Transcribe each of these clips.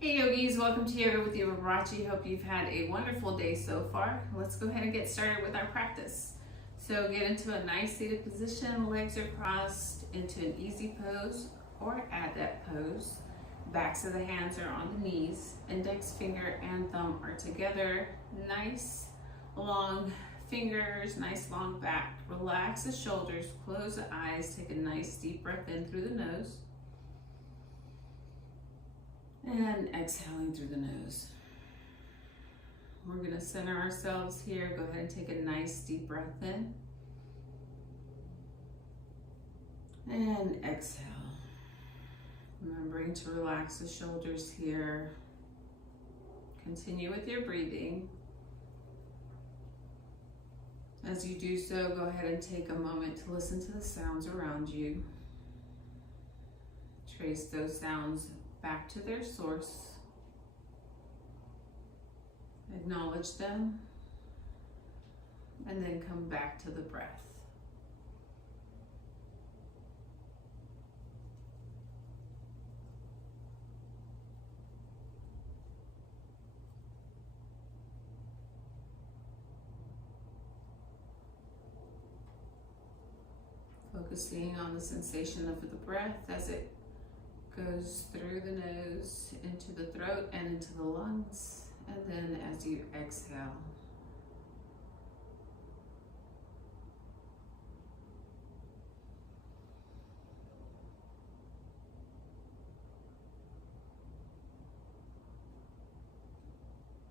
Hey yogis, welcome to Yoga with Eva Bratschi. Hope you've had a wonderful day so far. Let's go ahead and get started with our practice. So get into a nice seated position, legs are crossed into an easy pose or adept pose. Backs of the hands are on the knees, index finger and thumb are together. Nice long fingers, nice long back. Relax the shoulders, close the eyes, take a nice deep breath in through the nose. And exhaling through the nose. We're going to center ourselves here. Go ahead and take a nice deep breath in. And exhale. Remembering to relax the shoulders here. Continue with your breathing. As you do so, go ahead and take a moment to listen to the sounds around you. Trace those sounds back to their source. Acknowledge them, and then come back to the breath. Focusing on the sensation of the breath as it goes through the nose, into the throat, and into the lungs. And then as you exhale,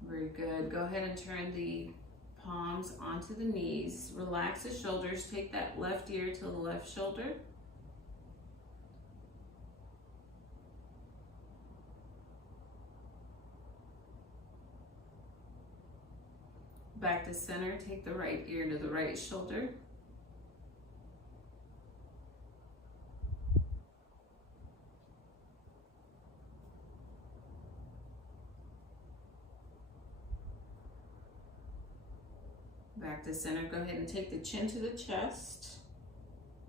very good. Go ahead and turn the palms onto the knees. Relax the shoulders. Take that left ear to the left shoulder. Back to center, take the right ear to the right shoulder. Back to center, go ahead and take the chin to the chest.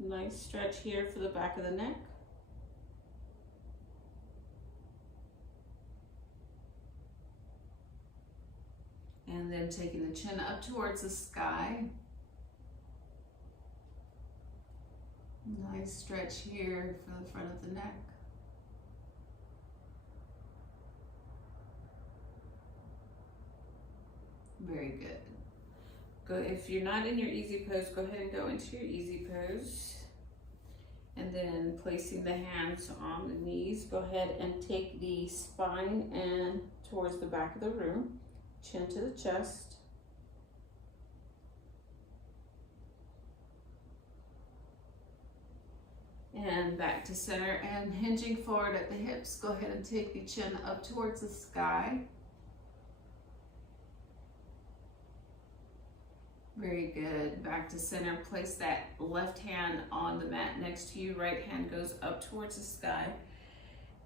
Nice stretch here for the back of the neck. And then taking the chin up towards the sky. Nice stretch here for the front of the neck. Very good. Go, if you're not in your easy pose, go ahead and go into your easy pose. And then placing the hands on the knees, go ahead and take the spine and towards the back of the room. Chin to the chest. And back to center and hinging forward at the hips. Go ahead and take the chin up towards the sky. Very good. Back to center. Place that left hand on the mat next to you. Right hand goes up towards the sky.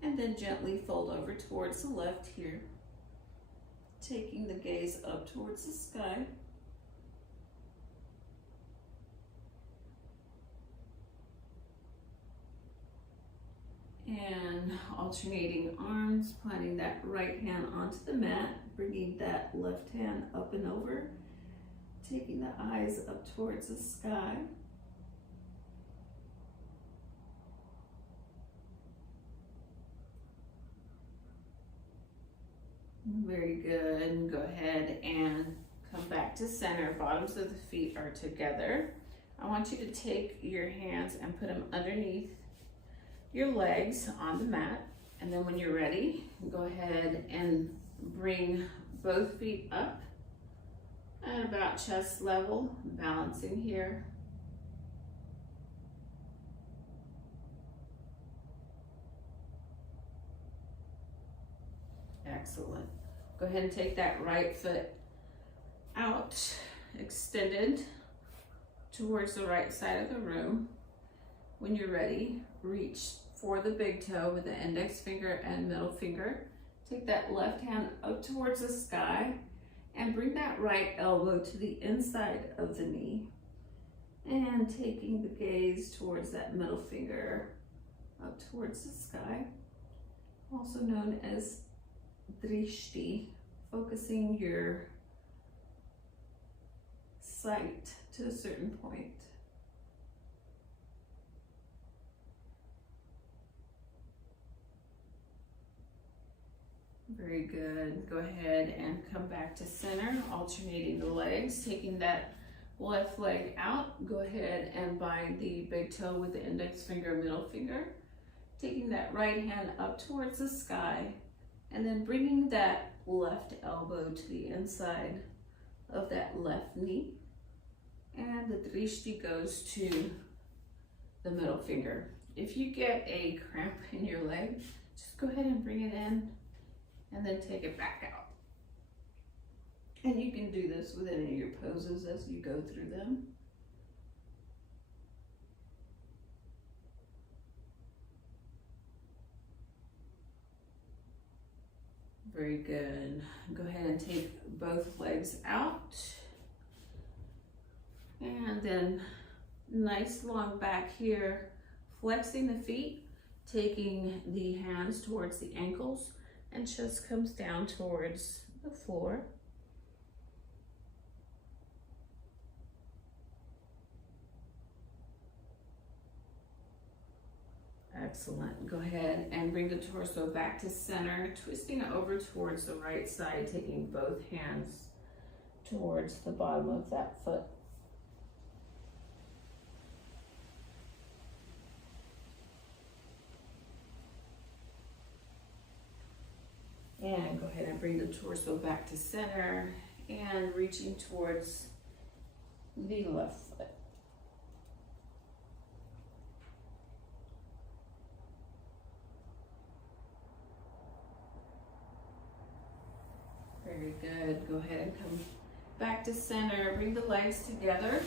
And then gently fold over towards the left here. Taking the gaze up towards the sky. And alternating arms, planting that right hand onto the mat, bringing that left hand up and over, taking the eyes up towards the sky. Very good. Go ahead and come back to center. Bottoms of the feet are together. I want you to take your hands and put them underneath your legs on the mat. And then when you're ready, go ahead and bring both feet up at about chest level, balancing here. Excellent. Go ahead and take that right foot out, extended towards the right side of the room. When you're ready, reach for the big toe with the index finger and middle finger. Take that left hand up towards the sky and bring that right elbow to the inside of the knee. And taking the gaze towards that middle finger up towards the sky, also known as drishti, focusing your sight to a certain point. Very good. Go ahead and come back to center, alternating the legs, taking that left leg out. Go ahead and bind the big toe with the index finger, middle finger. Taking that right hand up towards the sky, and then bringing that left elbow to the inside of that left knee. And the drishti goes to the middle finger. If you get a cramp in your leg, just go ahead and bring it in and then take it back out. And you can do this with any of your poses as you go through them. Very good. Go ahead and take both legs out. And then nice long back here, flexing the feet, taking the hands towards the ankles, and chest comes down towards the floor. Excellent. Go ahead and bring the torso back to center, twisting over towards the right side, taking both hands towards the bottom of that foot. And go ahead and bring the torso back to center and reaching towards the left foot. Very good. Go ahead and come back to center. Bring the legs together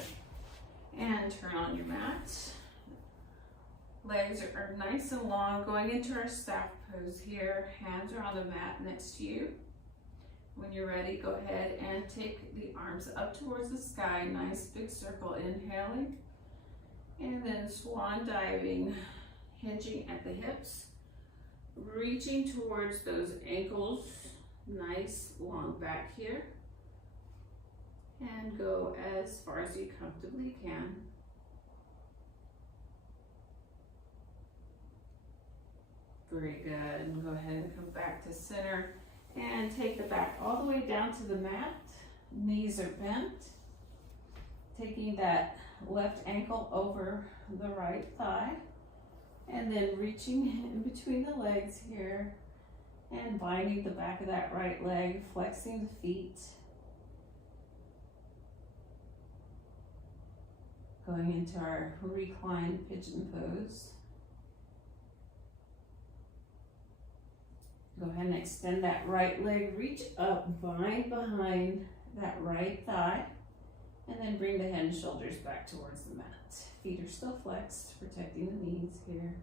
and turn on your mat. Legs are nice and long, going into our staff pose here. Hands are on the mat next to you. When you're ready, go ahead and take the arms up towards the sky. Nice big circle, inhaling. And then swan diving, hinging at the hips. Reaching towards those ankles. Nice long back here. And go as far as you comfortably can. Very good. Go ahead and come back to center and take the back all the way down to the mat. Knees are bent. Taking that left ankle over the right thigh and then reaching in between the legs here and binding the back of that right leg, flexing the feet. Going into our reclined pigeon pose. Go ahead and extend that right leg, reach up, bind behind that right thigh, and then bring the head and shoulders back towards the mat. Feet are still flexed, protecting the knees here.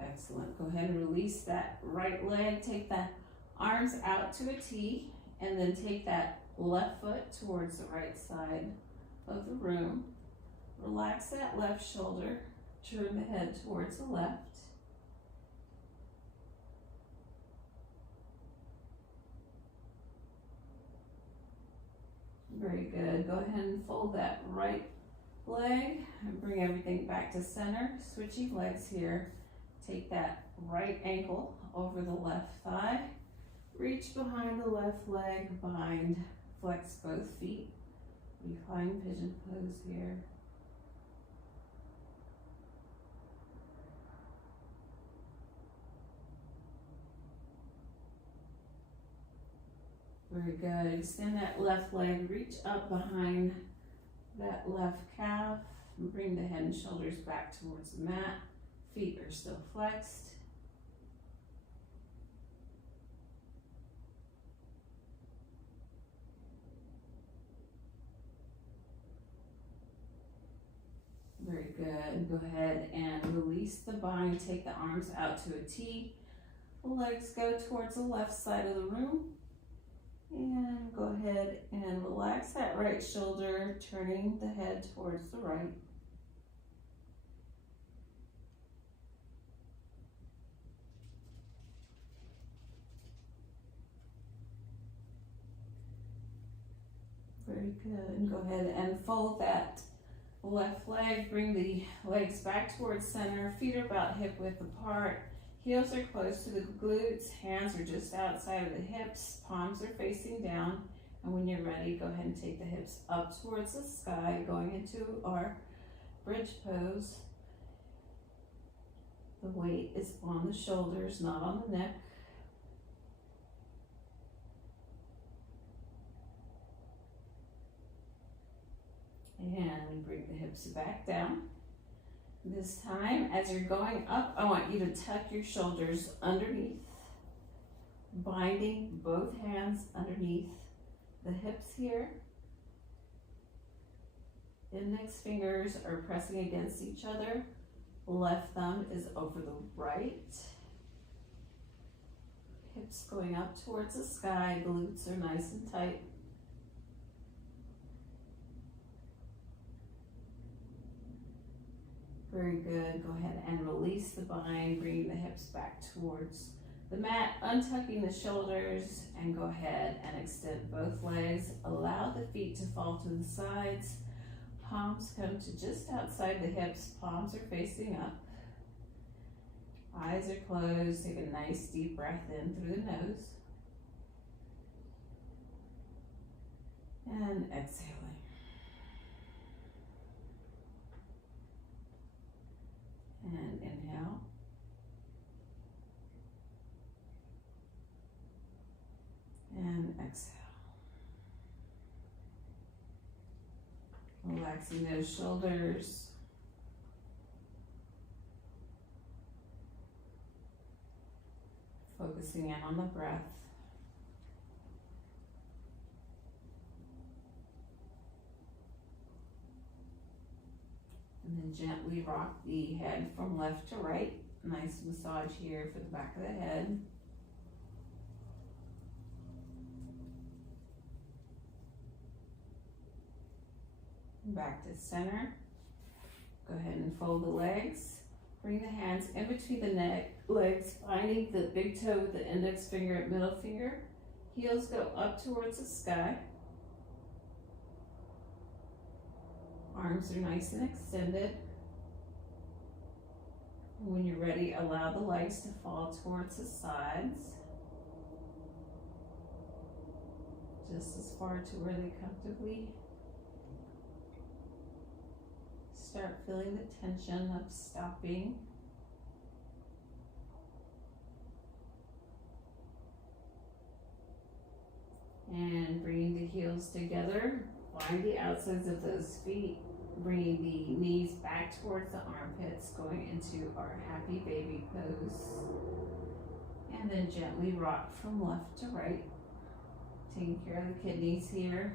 Excellent. Go ahead and release that right leg. Take the arms out to a T, and then take that left foot towards the right side of the room. Relax that left shoulder. Turn the head towards the left. Very good. Go ahead and fold that right leg and bring everything back to center. Switching legs here. Take that right ankle over the left thigh. Reach behind the left leg, bind, flex both feet. Recline pigeon pose here. Very good. Extend that left leg, reach up behind that left calf, and bring the head and shoulders back towards the mat. Feet are still flexed. Very good. Go ahead and release the bind. Take the arms out to a T. The legs go towards the left side of the room. And go ahead and relax that right shoulder, turning the head towards the right. Very good. Go ahead and fold that left leg. Bring the legs back towards center. Feet are about hip width apart. Heels are close to the glutes. Hands are just outside of the hips. Palms are facing down. And when you're ready, go ahead and take the hips up towards the sky, going into our bridge pose. The weight is on the shoulders, not on the neck. And we bring the hips back down. This time, as you're going up, I want you to tuck your shoulders underneath, binding both hands underneath the hips here. Index fingers are pressing against each other. Left thumb is over the right. Hips going up towards the sky. Glutes are nice and tight. Very good. Go ahead and release the bind, bringing the hips back towards the mat, untucking the shoulders, and go ahead and extend both legs. Allow the feet to fall to the sides. Palms come to just outside the hips. Palms are facing up. Eyes are closed. Take a nice deep breath in through the nose. And exhaling. And inhale. And exhale. Relaxing those shoulders. Focusing in on the breath. And then gently rock the head from left to right. Nice massage here for the back of the head. Back to center. Go ahead and fold the legs. Bring the hands in between the legs, finding the big toe with the index finger and middle finger. Heels go up towards the sky. Arms are nice and extended. When you're ready, allow the legs to fall towards the sides. Just as far to where they comfortably start feeling the tension of stopping. And bringing the heels together. Find the outsides of those feet. Bringing the knees back towards the armpits, going into our happy baby pose. And then gently rock from left to right. Taking care of the kidneys here.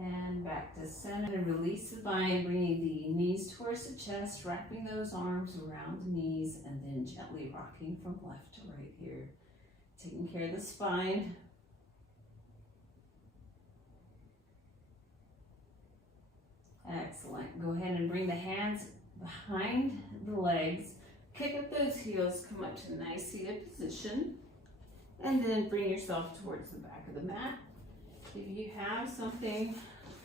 And back to center. Release the bind, bringing the knees towards the chest, wrapping those arms around the knees, and then gently rocking from left to right here. Taking care of the spine. Excellent. Go ahead and bring the hands behind the legs. Kick up those heels, come up to a nice seated position, and then bring yourself towards the back of the mat. If you have something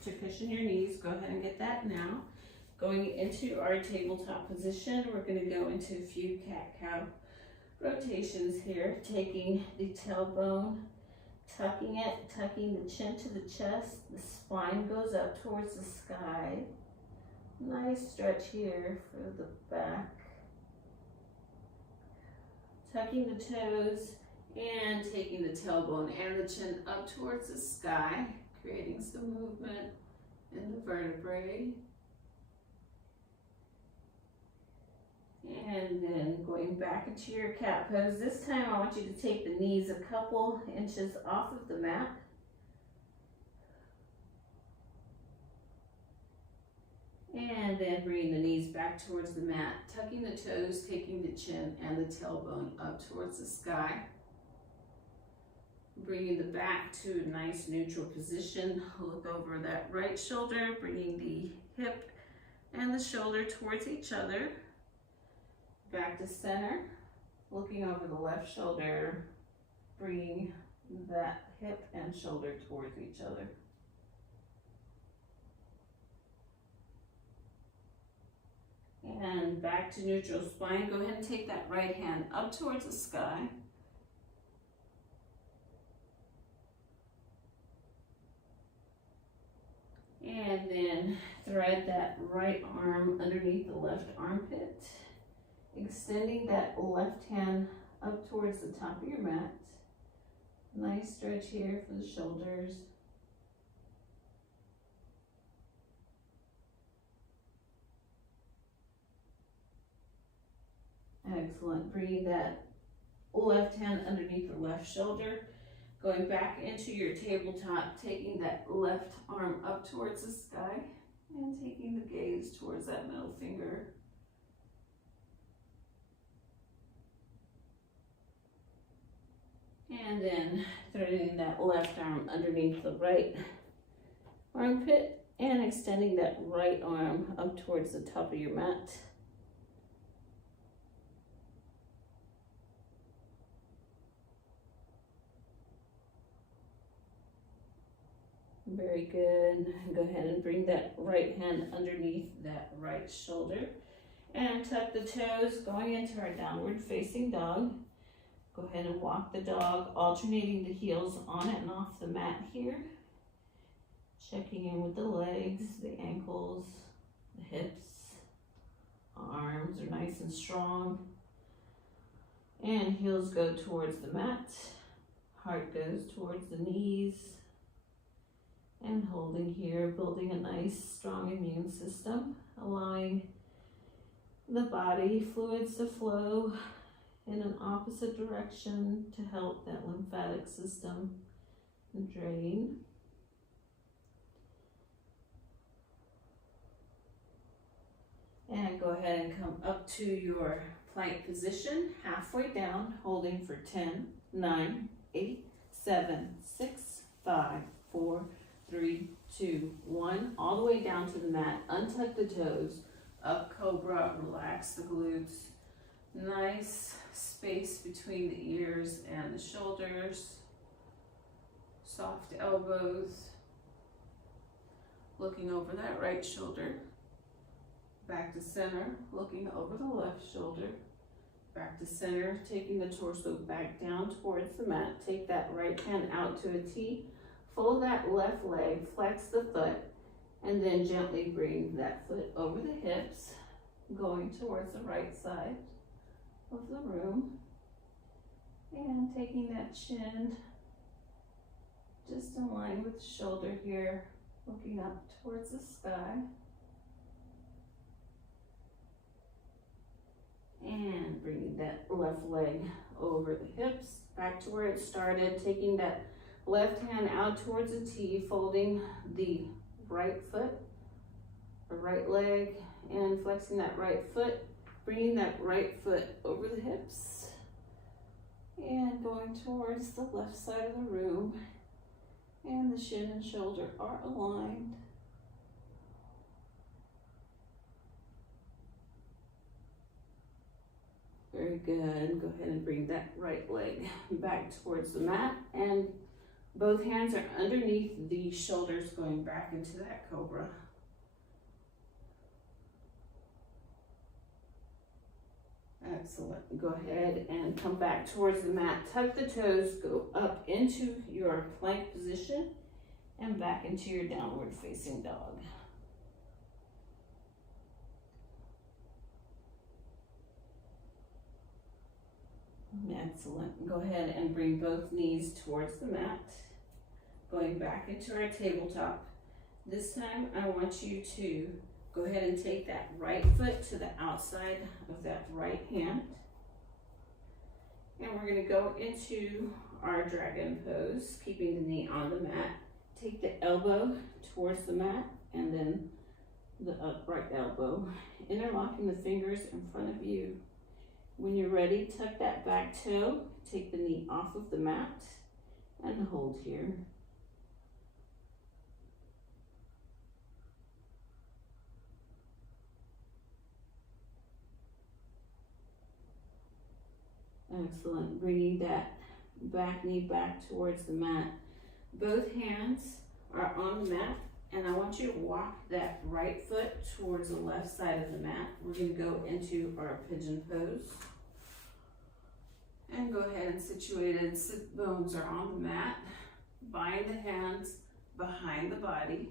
to cushion your knees, go ahead and get that now. Going into our tabletop position, we're going to go into a few cat-cow rotations here, taking the tailbone, tucking it, tucking the chin to the chest. The spine goes up towards the sky. Nice stretch here for the back. Tucking the toes and taking the tailbone and the chin up towards the sky, creating some movement in the vertebrae. And then going back into your cat pose. This time I want you to take the knees a couple inches off of the mat. And then bringing the knees back towards the mat, tucking the toes, taking the chin and the tailbone up towards the sky. Bringing the back to a nice neutral position. Look over that right shoulder, bringing the hip and the shoulder towards each other. Back to center, looking over the left shoulder, bringing that hip and shoulder towards each other. And back to neutral spine. Go ahead and take that right hand up towards the sky. And then thread that right arm underneath the left armpit, extending that left hand up towards the top of your mat. Nice stretch here for the shoulders. Excellent. Bringing that left hand underneath the left shoulder. Going back into your tabletop, taking that left arm up towards the sky and taking the gaze towards that middle finger. And then threading that left arm underneath the right armpit and extending that right arm up towards the top of your mat. Very good. Go ahead and bring that right hand underneath that right shoulder and tuck the toes, going into our downward facing dog. Go ahead and walk the dog, alternating the heels on and off the mat here. Checking in with the legs, the ankles, the hips, arms are nice and strong. And heels go towards the mat. Heart goes towards the knees. And holding here, building a nice strong immune system, allowing the body fluids to flow in an opposite direction to help that lymphatic system drain. And go ahead and come up to your plank position, halfway down, holding for 10, 9, 8, 7, 6, 5, 4, 3, 2, 1, all the way down to the mat. Untuck the toes, up cobra, relax the glutes. Nice space between the ears and the shoulders. Soft elbows. Looking over that right shoulder. Back to center, looking over the left shoulder. Back to center, taking the torso back down towards the mat. Take that right hand out to a T. Fold that left leg, flex the foot, and then gently bring that foot over the hips, going towards the right side of the room. And taking that chin just in line with the shoulder here, looking up towards the sky. And bringing that left leg over the hips, back to where it started, taking that left hand out towards a T, folding the right foot, or right leg, and flexing that right foot, bringing that right foot over the hips, and going towards the left side of the room, and the shin and shoulder are aligned. Very good. Go ahead and bring that right leg back towards the mat, and both hands are underneath the shoulders, going back into that cobra. Excellent. Go ahead and come back towards the mat. Tuck the toes, go up into your plank position and back into your downward facing dog. Excellent. Go ahead and bring both knees towards the mat. Going back into our tabletop. This time I want you to go ahead and take that right foot to the outside of that right hand. And we're going to go into our dragon pose, keeping the knee on the mat. Take the elbow towards the mat and then the upright elbow, interlocking the fingers in front of you. When you're ready, tuck that back toe, take the knee off of the mat, and hold here. Excellent. Bringing that back knee back towards the mat. Both hands are on the mat, and I want you to walk that right foot towards the left side of the mat. We're going to go into our pigeon pose. And go ahead and situated. Sit bones are on the mat. Bind the hands behind the body.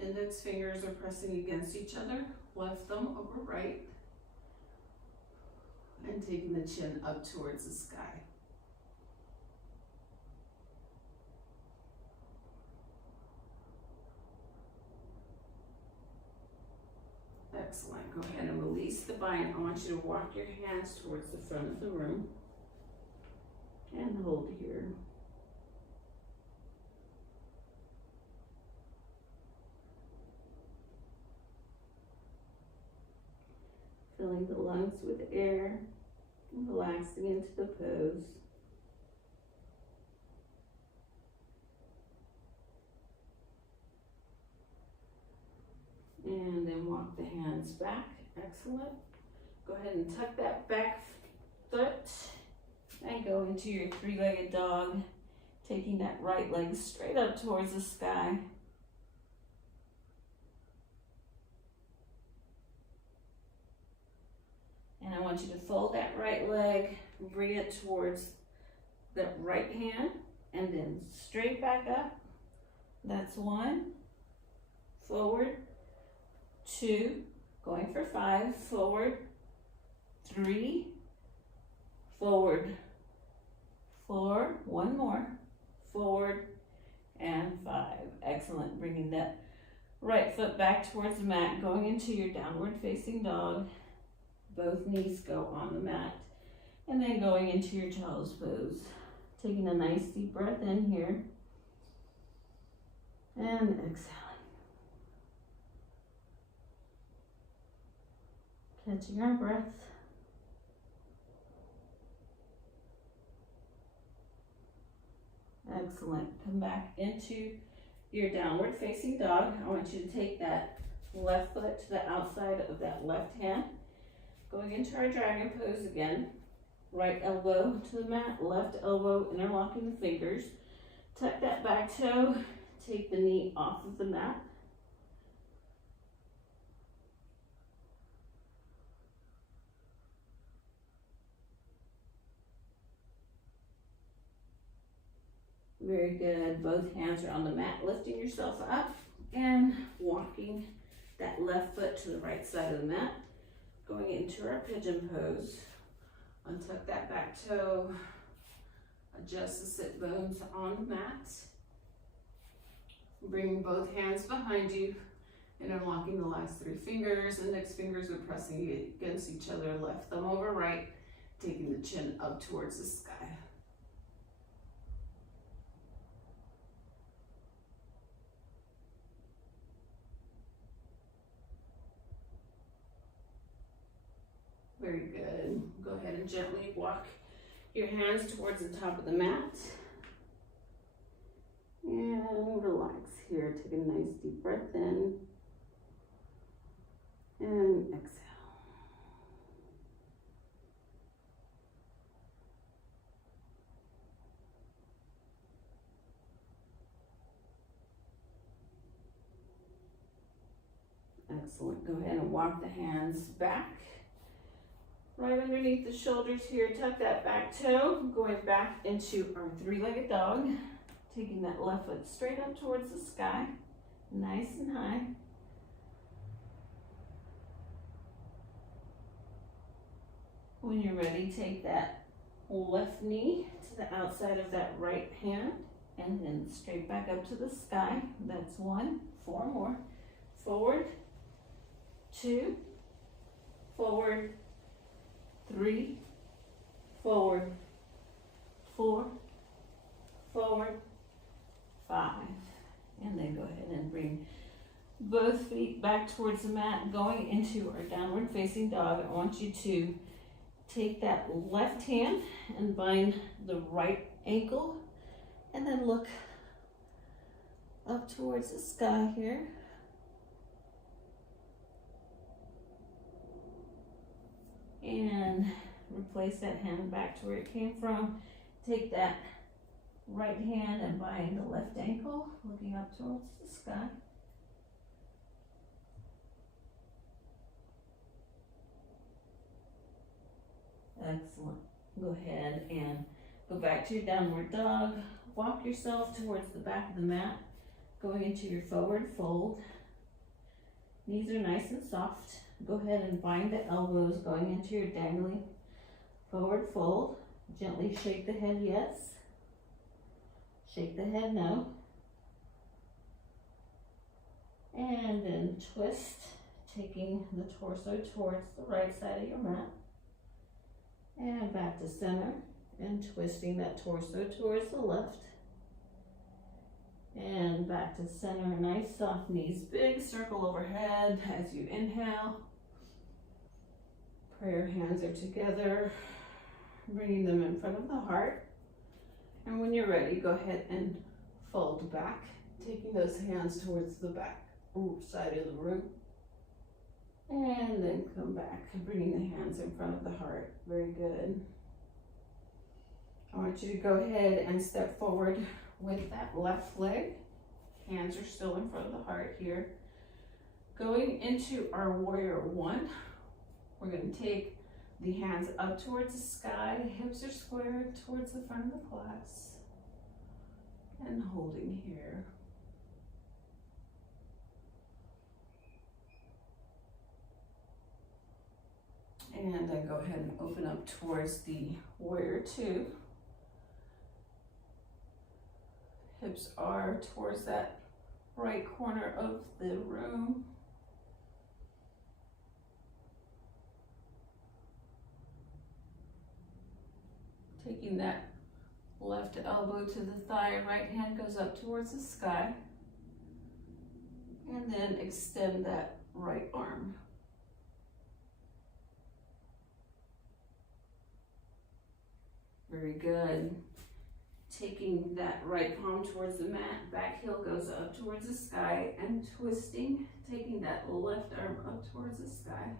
Index fingers are pressing against each other. Left thumb over right. And taking the chin up towards the sky. Excellent. Go ahead and release the bind. I want you to walk your hands towards the front of the room. And hold here. Filling the lungs with air, and relaxing into the pose. And then walk the hands back. Excellent. Go ahead and tuck that back foot and go into your three-legged dog, taking that right leg straight up towards the sky. And I want you to fold that right leg, bring it towards that right hand, and then straight back up. That's 1, forward, 2, going for 5, forward, 3, forward, 4, 1 more, forward, and 5. Excellent. Bringing that right foot back towards the mat, going into your downward facing dog. Both knees go on the mat. And then going into your child's pose. Taking a nice deep breath in here. And exhaling. Catching our breath. Excellent. Come back into your downward facing dog. I want you to take that left foot to the outside of that left hand. Going into our dragon pose again. Right elbow to the mat, left elbow interlocking the fingers. Tuck that back toe. Take the knee off of the mat. Very good. Both hands are on the mat, lifting yourself up and walking that left foot to the right side of the mat. Going into our pigeon pose. Untuck that back toe. Adjust the sit bones on the mat. Bringing both hands behind you. Interlocking the last 3 fingers. Index fingers are pressing against each other. Left thumb over right. Taking the chin up towards the sky. Very good. Go ahead and gently walk your hands towards the top of the mat. And relax here. Take a nice deep breath in. And exhale. Excellent. Go ahead and walk the hands back. Right underneath the shoulders here, tuck that back toe, going back into our 3-legged dog, taking that left foot straight up towards the sky, nice and high. When you're ready, take that left knee to the outside of that right hand, and then straight back up to the sky. That's 1, 4 more. Forward, 2, forward, 3, forward, 4, forward, 5. And then go ahead and bring both feet back towards the mat, going into our downward facing dog. I want you to take that left hand and bind the right ankle, and then look up towards the sky here. And replace that hand back to where it came from. Take that right hand and bind the left ankle, looking up towards the sky. Excellent. Go ahead and go back to your downward dog. Walk yourself towards the back of the mat, going into your forward fold. Knees are nice and soft. Go ahead and bind the elbows going into your dangling forward fold. Gently shake the head yes. Shake the head no. And then twist, taking the torso towards the right side of your mat. And back to center, and twisting that torso towards the left. And back to center, nice soft knees, big circle overhead as you inhale. Prayer hands are together, bringing them in front of the heart. And when you're ready, go ahead and fold back, taking those hands towards the back side of the room. And then come back, bringing the hands in front of the heart. Very good. I want you to go ahead and step forward with that left leg. Hands are still in front of the heart here. Going into our warrior one, we're going to take the hands up towards the sky. Hips are squared towards the front of the class. And holding here. And then go ahead and open up towards the warrior two. Hips are towards that right corner of the room. Taking that left elbow to the thigh, right hand goes up towards the sky. And then extend that right arm. Very good. Taking that right palm towards the mat, back heel goes up towards the sky, and twisting, taking that left arm up towards the sky.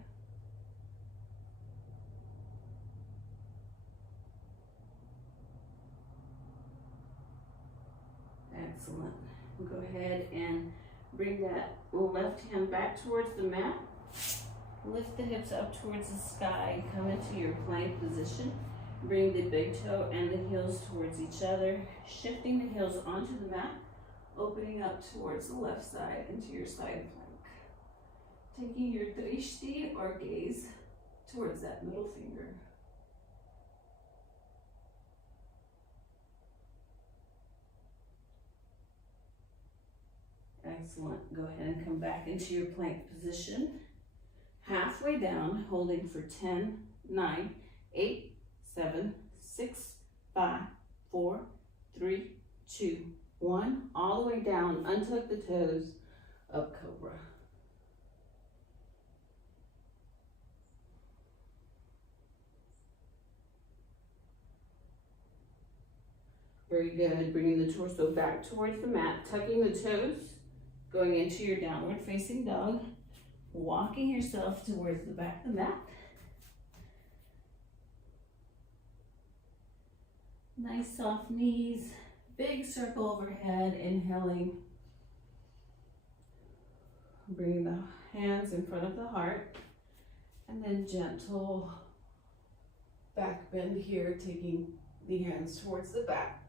Excellent. We'll go ahead and bring that left hand back towards the mat. Lift the hips up towards the sky, come into your plank position. Bring the big toe and the heels towards each other, shifting the heels onto the mat, opening up towards the left side into your side plank. Taking your drishti or gaze towards that middle finger. Excellent. Go ahead and come back into your plank position. Halfway down, holding for 10, 9, 8, 7, 6, 5, 4, 3, 2, 1. All the way down, untuck the toes, up cobra. Very good. Bringing the torso back towards the mat, tucking the toes, going into your downward facing dog, walking yourself towards the back of the mat. Nice soft knees, big circle overhead, inhaling. Bringing the hands in front of the heart, and then gentle back bend here, taking the hands towards the back,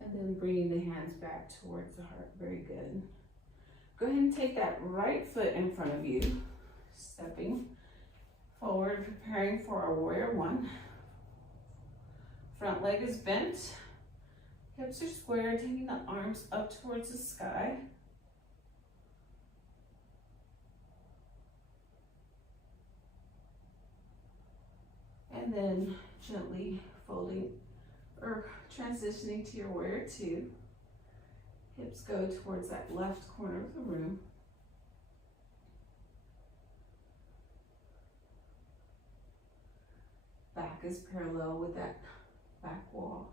and then bringing the hands back towards the heart. Very good. Go ahead and take that right foot in front of you, stepping forward, preparing for our warrior one. Front leg is bent, hips are square, taking the arms up towards the sky. And then gently folding or transitioning to your warrior two. Hips go towards that left corner of the room. Back is parallel with that back wall.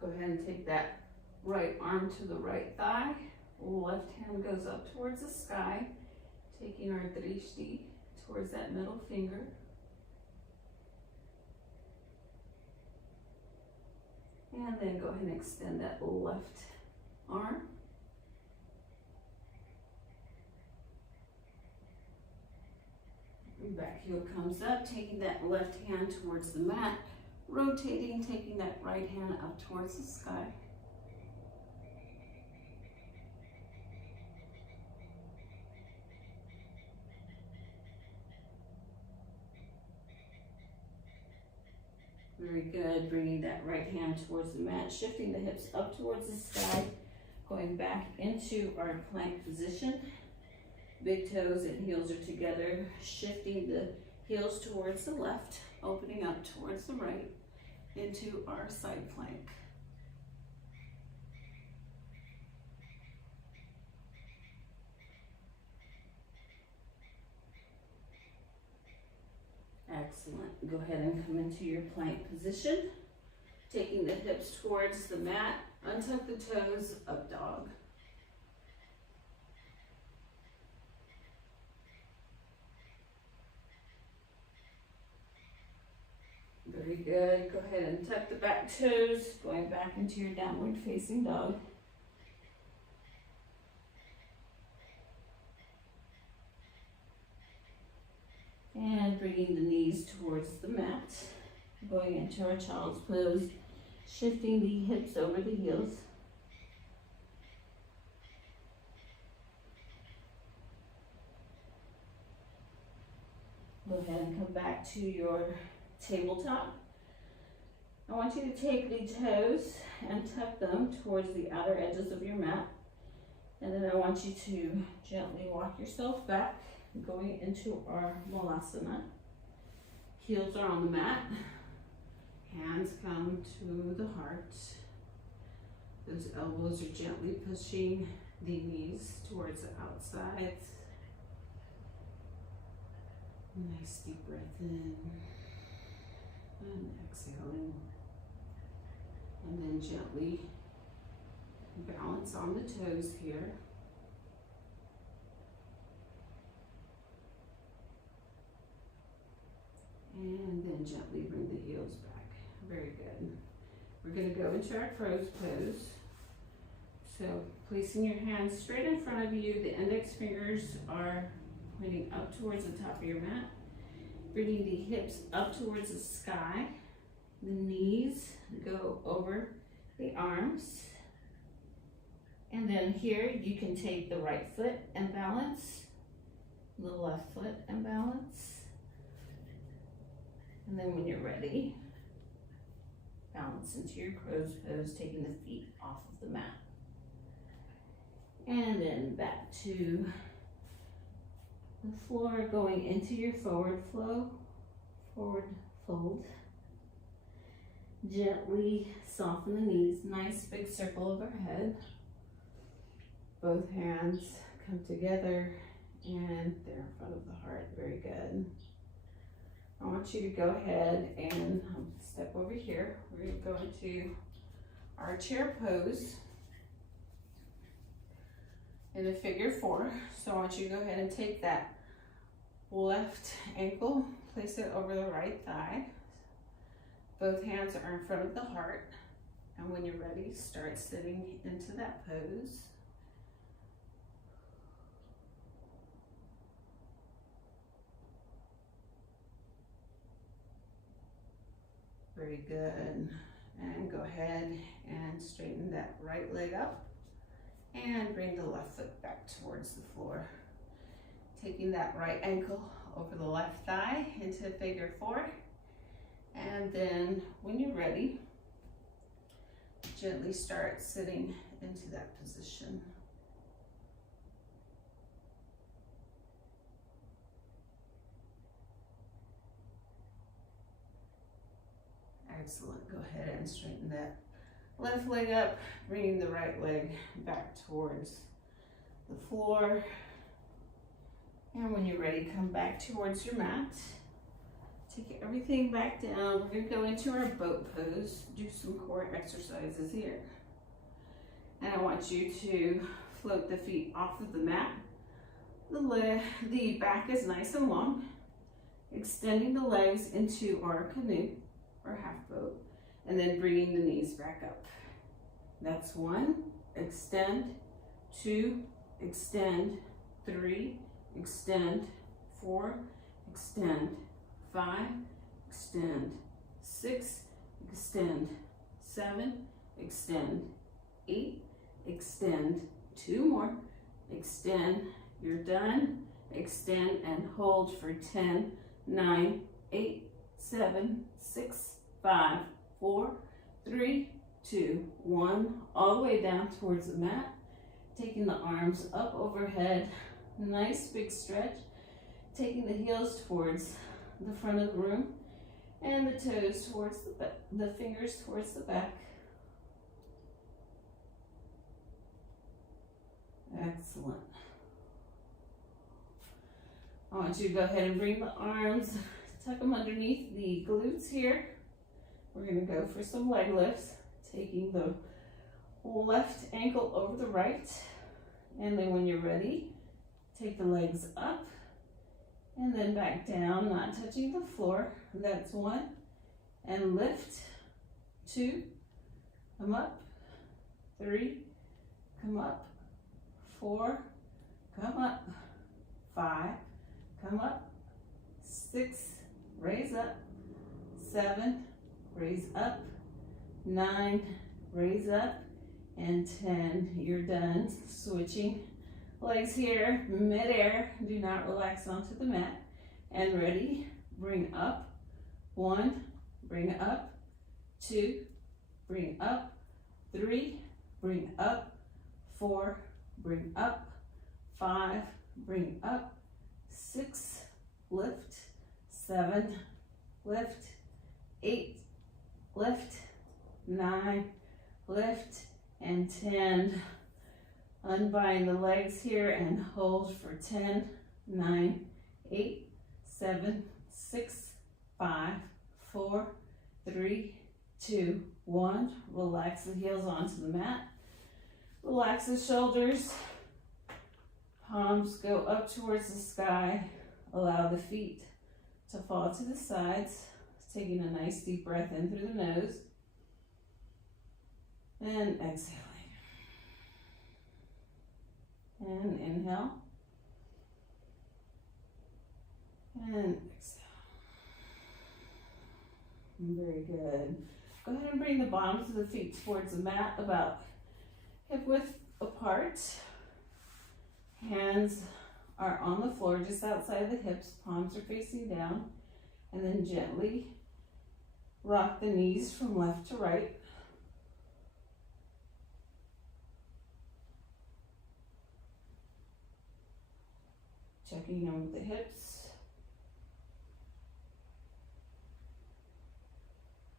Go ahead and take that right arm to the right thigh. Left hand goes up towards the sky, taking our drishti towards that middle finger. And then go ahead and extend that left arm. Back heel comes up, taking that left hand towards the mat, rotating, taking that right hand up towards the sky. Very good, bringing that right hand towards the mat, shifting the hips up towards the sky, going back into our plank position. Big toes and heels are together, shifting the heels towards the left, opening up towards the right into our side plank. Excellent. Go ahead and come into your plank position, taking the hips towards the mat, untuck the toes, up dog. Very good. Go ahead and tuck the back toes, going back into your downward facing dog. And bringing the knees towards the mat, going into our child's pose, shifting the hips over the heels. Go ahead and come back to your tabletop. I want you to take the toes and tuck them towards the outer edges of your mat. And then I want you to gently walk yourself back, going into our Malasana. Heels are on the mat. Hands come to the heart. Those elbows are gently pushing the knees towards the outside. Nice deep breath in and exhaling. And then gently balance on the toes here. And then gently bring the heels back. Very good. We're going to go into our crow's pose. So placing your hands straight in front of you, the index fingers are pointing up towards the top of your mat. Bringing the hips up towards the sky. The knees go over the arms. And then here you can take the right foot and balance, the left foot and balance. And then when you're ready, balance into your crow's pose, taking the feet off of the mat. And then back to the floor, going into your forward flow, forward fold. Gently soften the knees, nice big circle overhead. Both hands come together and they're in front of the heart, very good. I want you to go ahead and step over here. We're going to go into our chair pose in a figure 4. So I want you to go ahead and take that left ankle, place it over the right thigh. Both hands are in front of the heart. And when you're ready, start sitting into that pose. Very good. And go ahead and straighten that right leg up and bring the left foot back towards the floor. Taking that right ankle over the left thigh into figure 4. And then when you're ready, gently start sitting into that position. Excellent. Go ahead and straighten that left leg up, bringing the right leg back towards the floor. And when you're ready, come back towards your mat. Take everything back down. We're going to go into our boat pose, do some core exercises here. And I want you to float the feet off of the mat. The back is nice and long. extending the legs into our canoe or half boat, and then bringing the knees back up. That's 1, extend, 2, extend, 3, extend, 4, extend, 5, extend, 6, extend, 7, extend, 8, extend, 2 more, extend, you're done, extend and hold for 10, 9, 8, 7, 6, 5, 4, 3, 2, 1, all the way down towards the mat, taking the arms up overhead, nice big stretch, taking the heels towards the front of the room and the toes towards the back, the fingers towards the back. Excellent. I want you to go ahead and bring the arms, tuck them underneath the glutes here. We're going to go for some leg lifts, taking the left ankle over the right, and then when you're ready, take the legs up and then back down, not touching the floor. That's 1, and lift, 2, come up, 3, come up, 4, come up, 5, come up, 6, raise up, 7, raise up, 9, raise up, and 10, you're done. Switching legs here, mid-air, do not relax onto the mat, and ready, bring up, 1, bring up, 2, bring up, 3, bring up, 4, bring up, 5, bring up, 6, lift, 7, lift, 8, lift, 9, lift, and 10. Unbind the legs here and hold for 10, 9, 8, 7, 6, 5, 4, 3, 2, 1. Relax the heels onto the mat. Relax the shoulders. Palms go up towards the sky. Allow the feet to fall to the sides. Taking a nice deep breath in through the nose. And exhaling. And inhale. And exhale. Very good. Go ahead and bring the bottoms of the feet towards the mat, about hip width apart. Hands are on the floor just outside of the hips. Palms are facing down. And then gently rock the knees from left to right. Checking in with the hips.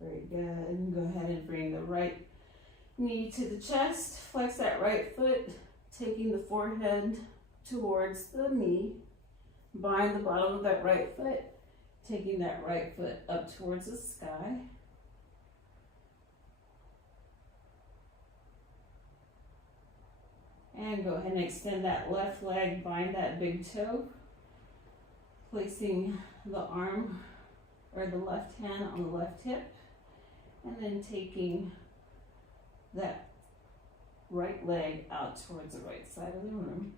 Very good. Go ahead and bring the right knee to the chest. Flex that right foot, taking the forehead towards the knee. Bind the bottom of that right foot, taking that right foot up towards the sky. And go ahead and extend that left leg, bind that big toe, placing the arm or the left hand on the left hip, and then taking that right leg out towards the right side of the room.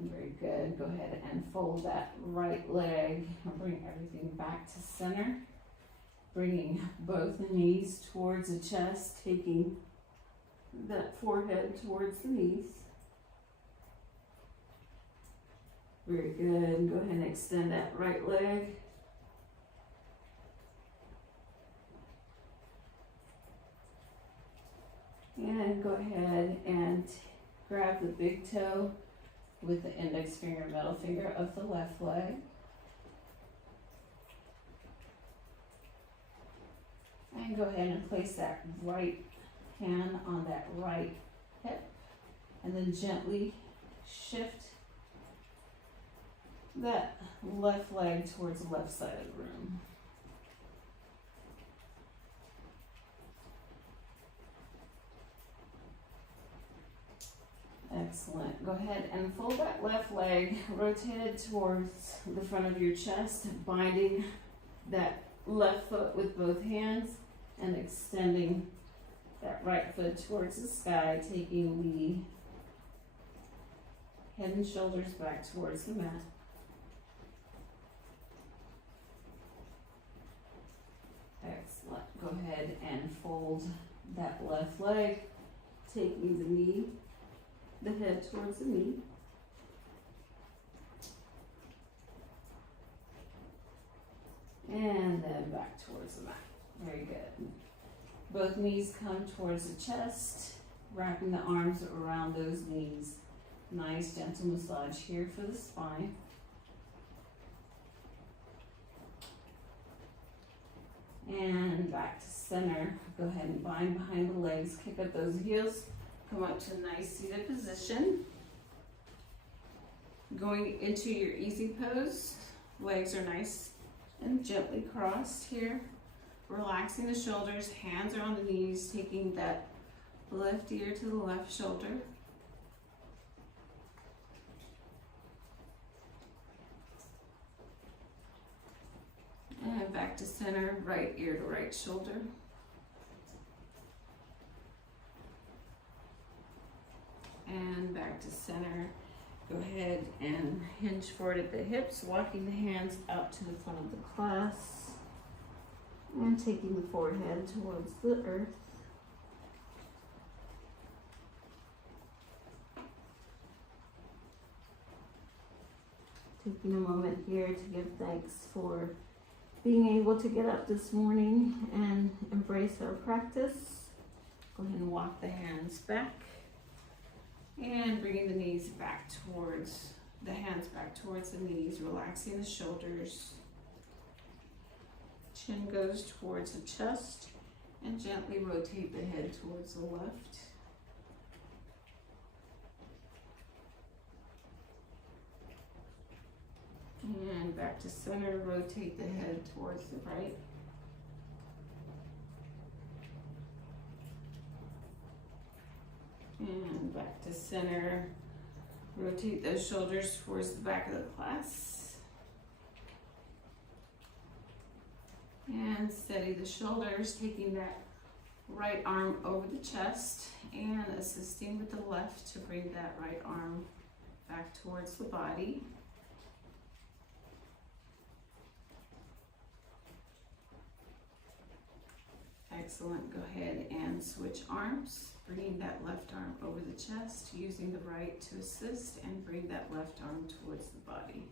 Very good. Go ahead and fold that right leg and bring everything back to center. Bringing both the knees towards the chest, taking that forehead towards the knees. Very good. Go ahead and extend that right leg. And go ahead and grab the big toe with the index finger and middle finger of the left leg. And go ahead and place that right hand on that right hip. And then gently shift that left leg towards the left side of the room. Excellent. Go ahead and fold that left leg, rotate it towards the front of your chest, binding that left foot with both hands and extending that right foot towards the sky, taking the head and shoulders back towards the mat. Excellent. Go ahead and fold that left leg, taking the knee, the head towards the knee. And then back towards the mat. Very good. Both knees come towards the chest, wrapping the arms around those knees. Nice gentle massage here for the spine. And back to center. Go ahead and bind behind the legs, kick up those heels, come up to a nice seated position. Going into your easy pose, legs are nice and gently crossed here. Relaxing the shoulders, hands are on the knees, taking that left ear to the left shoulder. And back to center, right ear to right shoulder. And back to center. Go ahead and hinge forward at the hips, walking the hands out to the front of the class. And taking the forehead towards the earth. Taking a moment here to give thanks for being able to get up this morning and embrace our practice. Go ahead and walk the hands back and bringing the knees back towards, the hands back towards the knees, relaxing the shoulders. Chin goes towards the chest and gently rotate the head towards the left. And back to center, rotate the head towards the right. And back to center, rotate those shoulders towards the back of the class. And steady the shoulders, taking that right arm over the chest and assisting with the left to bring that right arm back towards the body. Excellent. Go ahead and switch arms, bringing that left arm over the chest, using the right to assist and bring that left arm towards the body.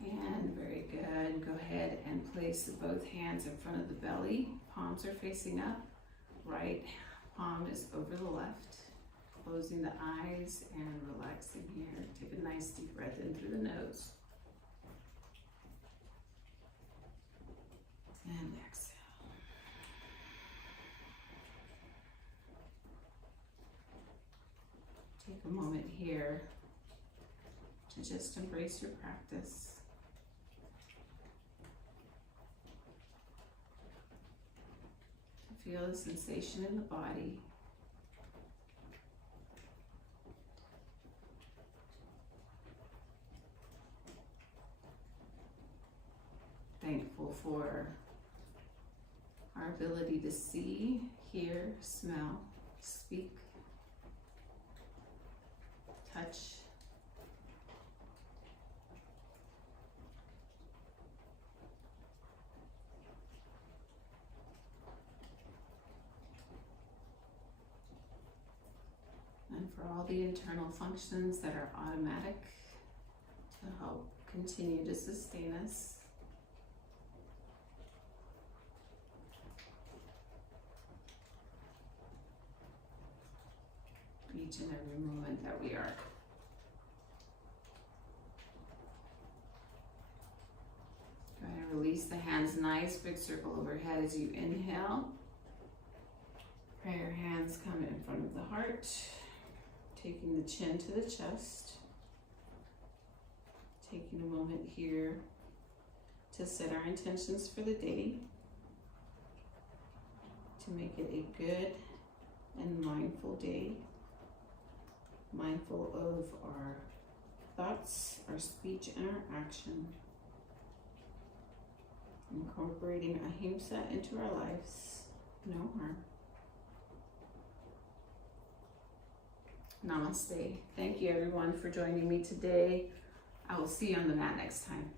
And very good. Go ahead and place both hands in front of the belly. Palms are facing up. Right palm is over the left. Closing the eyes and relaxing here. Take a nice deep breath in through the nose. And exhale. Take a moment here to just embrace your practice. To feel the sensation in the body. Thankful for our ability to see, hear, smell, speak, touch. And for all the internal functions that are automatic to help continue to sustain us. Each and every moment that we are. Go ahead and release the hands, nice big circle overhead as you inhale. Prayer hands come in front of the heart, taking the chin to the chest. Taking a moment here to set our intentions for the day, to make it a good and mindful day, mindful of our thoughts, our speech, and our action, incorporating Ahimsa into our lives, no harm. Namaste. Thank you everyone for joining me today. I will see you on the mat next time.